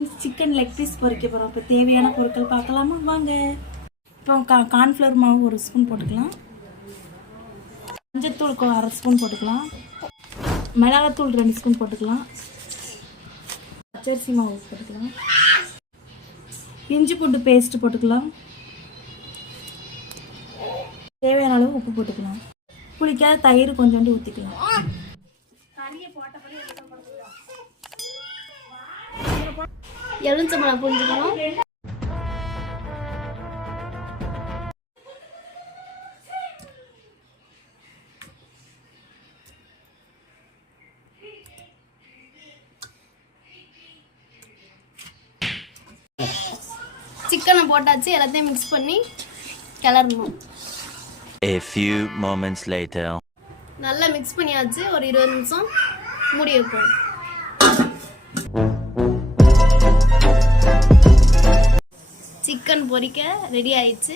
Chicken leg piece பொரிக்க போகிறோம். இப்போ தேவையான பொருட்கள் பார்க்கலாமா வாங்க. இப்போ கார்ன்ஃப்ளவர் மாவு 1 ஸ்பூன் போட்டுக்கலாம். மஞ்சத்தூள் 1/2 ஸ்பூன் போட்டுக்கலாம். மிளகாத்தூள் 2 ஸ்பூன் போட்டுக்கலாம். பச்சரிசி மாவு போட்டுக்கலாம். இஞ்சி பூண்டு பேஸ்ட் போட்டுக்கலாம். தேவையான அளவு உப்பு போட்டுக்கலாம். புளிக்காத தயிர் கொஞ்சோண்டு ஊற்றிக்கலாம். எலுமிச்சம்பழம் புரிஞ்சுக்கணும். சிக்கனை போட்டாச்சு, எல்லாத்தையும் மிக்ஸ் பண்ணி கிளறணும். A few moments later. நல்லா மிக்ஸ் பண்ணியாச்சு. ஒரு 20 நிமிஷம் மூடி வைப்போம். சிக்கன் பொரிக்க ரெடி ஆயிடுச்சு.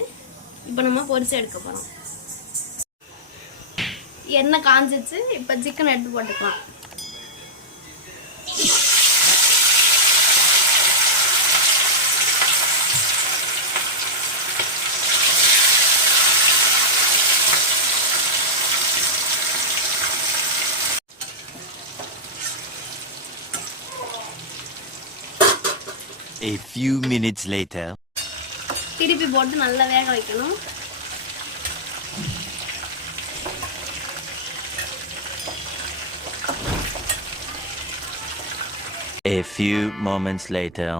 இப்போ நம்ம பொரிச்சு எடுக்க போகிறோம். எண்ணெய் காஞ்சிச்சு. இப்போ சிக்கன் எடுத்து போட்டுக்கலாம். A few minutes later. திருப்பி போட்டு நல்லா வேக வைக்கணும். A few moments later.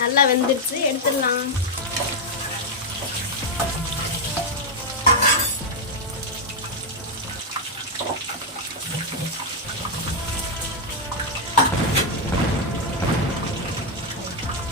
நல்லா வெந்துருச்சு, எடுத்துடலாம்.